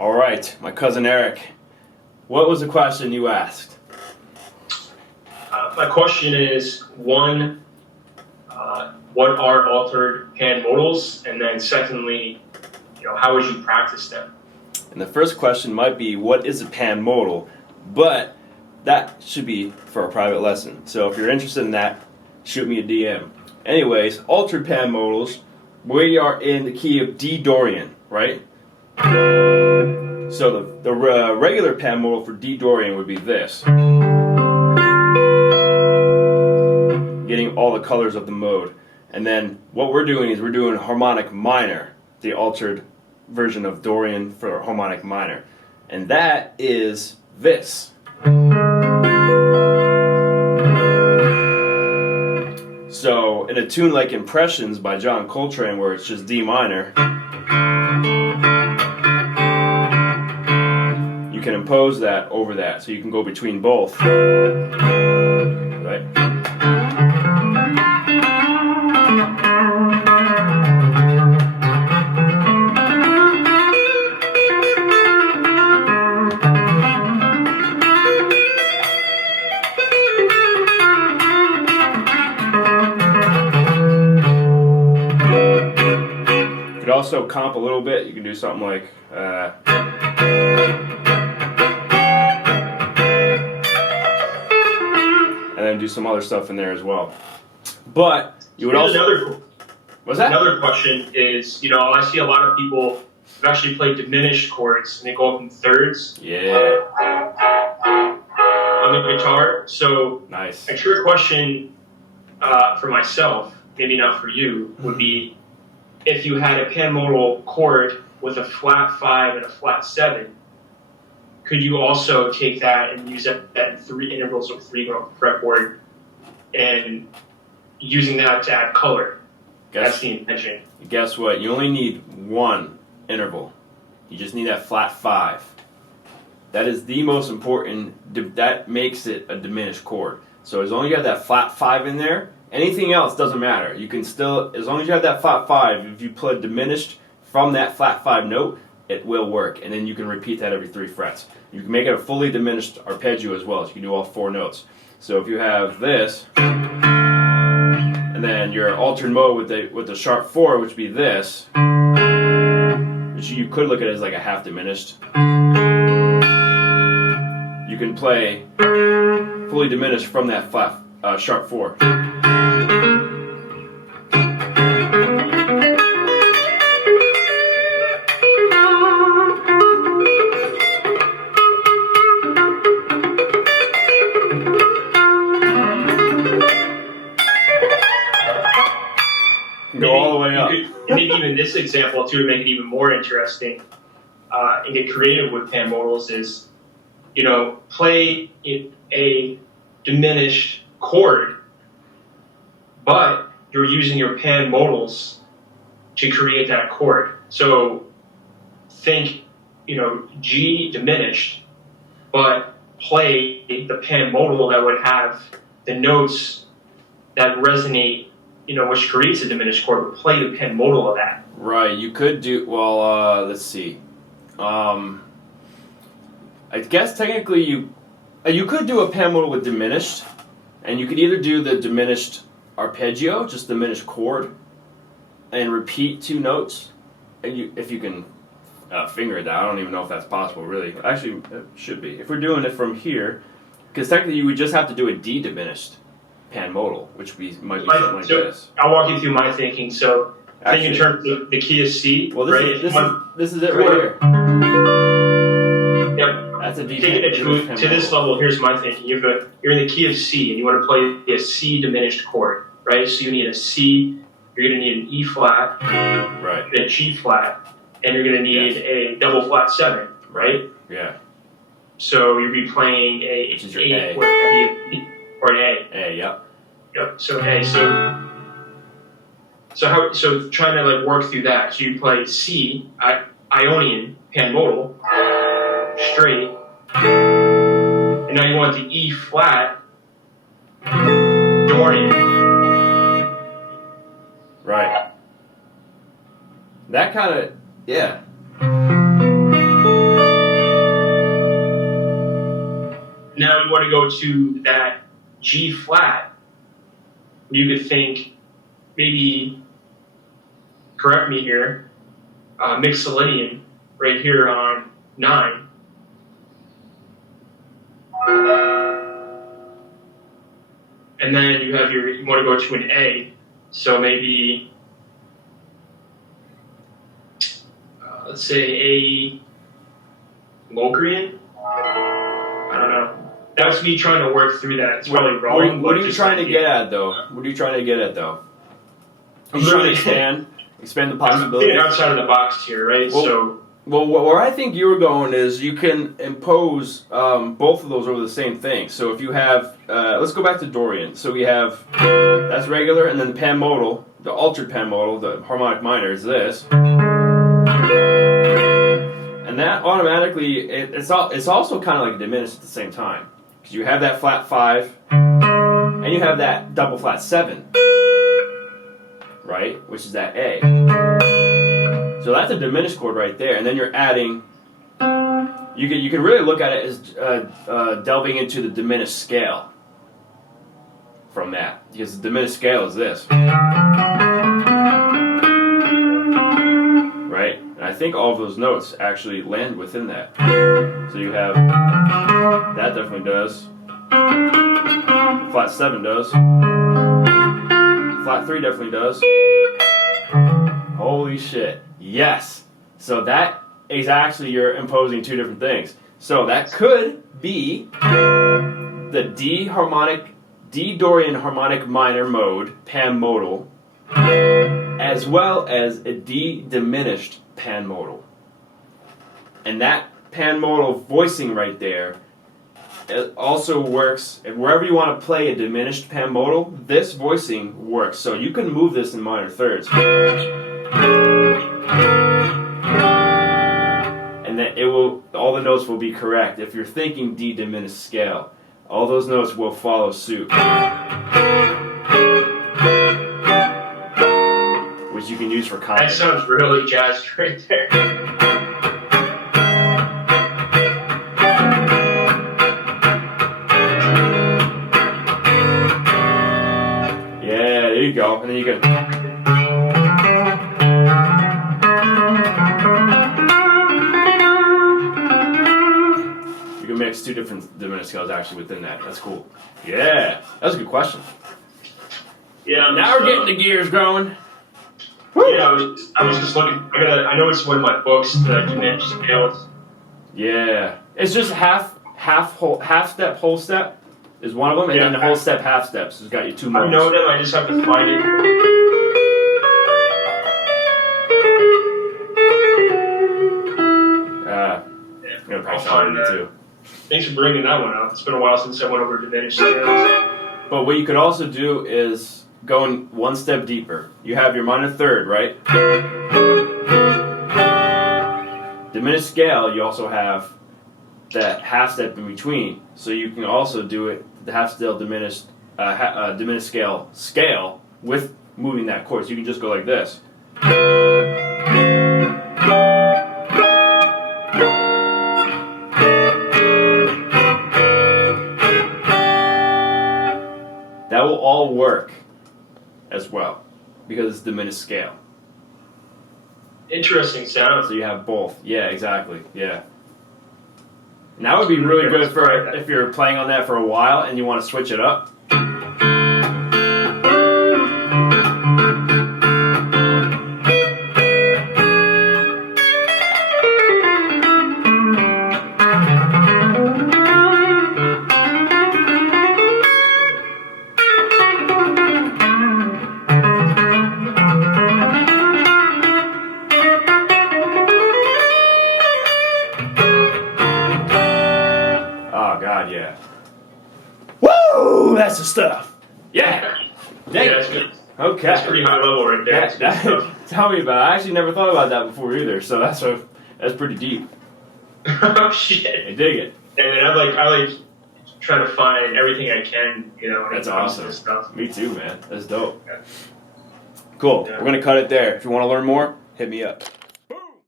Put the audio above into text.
All right, my cousin Eric, what was the question you asked? My question is, one, what are altered Panmodals? And then secondly, how would you practice them? And the first question might be, what is a Panmodal? But that should be for a private lesson. So if you're interested in that, shoot me a DM. Anyways, altered Panmodals, we are in the key of D Dorian, right? So the regular Panmodal for D Dorian would be this. Getting all the colors of the mode. And then what we're doing is we're doing Harmonic Minor, the altered version of Dorian for Harmonic Minor. And that is this. So in a tune like Impressions by John Coltrane, where it's just D minor, you can impose that over that. So you can go between both. Right? You could also comp a little bit. You can do something like and then do some other stuff in there as well. But you would also... What's that? Another question is, I see a lot of people who actually play diminished chords, and they go up in thirds. Yeah. On the guitar. So nice. A true question for myself, maybe not for you, would be if you had a Panmodal chord with a flat 5 and a flat 7, could you also take that and use that in 3 intervals of 3 going fretboard and using that to add color? That's the intention. Guess what? You only need 1 interval. You just need that flat 5. That is the most important. That makes it a diminished chord. So as long as you have that flat 5 in there, anything else doesn't matter. You can still, as long as you have that flat 5, if you play diminished from that flat 5 note, it will work. And then you can repeat that every 3 frets. You can make it a fully diminished arpeggio as well. So you can do all 4 notes. So if you have this, and then your altered mode with the sharp 4, which would be this, which you could look at it as like a half diminished. You can play fully diminished from that flat sharp 4. Go all the way up. Maybe even this example too, to make it even more interesting and get creative with Panmodals is, play a diminished chord, but you're using your Panmodals to create that chord. So think, G diminished, but play the Panmodal that would have the notes that resonate, which creates a diminished chord, but play the Panmodal of that. Right, you could do, well, let's see. I guess technically you could do a Panmodal with diminished, and you could either do the diminished arpeggio, just diminished chord, and repeat 2 notes, and if you can finger it down. I don't even know if that's possible, really. Actually, it should be. If we're doing it from here, because technically you would just have to do a D diminished Panmodal, which might be something like this. I'll walk you through my thinking. So, think in terms of the key of C. Well, this is it right here. Yep. That's a D. Taking it to this level, here's my thinking. You're in the key of C, and you want to play a C diminished chord, right? So you need a C. You're going to need an E flat, right? And a G flat, and you're going to need a double flat 7, right? Yeah. So you'd be playing a A. Or an A. A, yep. Yep. So A. So trying to work through that. So you play C, Ionian, Panmodal, straight, and now you want the E flat, Dorian. Right. That kind of, yeah. now you want to go to that G flat. You could think maybe, correct me here, Mixolydian right here on 9. And then you have you want to go to an A, so maybe, let's say A Locrian? I don't know. That's me trying to work through that. It's probably wrong. What are you trying to get at, though? What are you trying to get at, though? Are you trying to expand the possibilities? I'm thinking outside of the box here, right? Well, where I think you were going is you can impose both of those over the same thing. So if you have, let's go back to Dorian. So we have, that's regular, and then the Panmodal, the altered Panmodal, the Harmonic Minor is this. And that automatically, it's also kind of like diminished at the same time. Because you have that flat 5, and you have that double flat 7, right? Which is that A. So that's a diminished chord right there, and then you're adding. You can really look at it as delving into the diminished scale from that, because the diminished scale is this, right? And I think all of those notes actually land within that. So you have that definitely does. Flat 7 does. Flat 3 definitely does. Holy shit. Yes. So that is actually you're imposing two different things. So that could be the D Dorian harmonic minor mode, Panmodal, as well as a D diminished Panmodal. And that Panmodal voicing right there, it also works wherever you want to play a diminished Panmodal. This voicing works, so you can move this in minor thirds, and then all the notes will be correct. If you're thinking D diminished scale, all those notes will follow suit, which you can use for confidence. That sounds really jazzed right there. There you go, and then you can. You can mix two different diminished scales actually within that. That's cool. Yeah, that was a good question. Yeah. Now we're getting the gears going. Woo. Yeah, I was just looking. I know it's one of my books, the diminished scales. Yeah, it's just half step, whole step is one of them, and then the whole step, half steps. So it's got you two modes. I know them. I just have to find it. I'm gonna practice on it too. Thanks for bringing that one up. It's been a while since I went over diminished scales. But what you could also do is going one step deeper. You have your minor third, right? Diminished scale, you also have that half step in between. So you can also do it, the half step diminished scale with moving that chord. So you can just go like this. That will all work as well because it's diminished scale. Interesting sound. So you have both. Yeah, exactly. Yeah. And that would be really good for if you're playing on that for a while and you want to switch it up. Yeah. Woo! That's the stuff. Yeah. Yeah, that's good. Okay. That's pretty high level right there. Tell me about it. I actually never thought about that before either. So that's pretty deep. Oh shit! I dig it. And I like trying to find everything I can, when that's it comes awesome. to this stuff. Me too, man. That's dope. Yeah. Cool. Yeah. We're gonna cut it there. If you want to learn more, hit me up.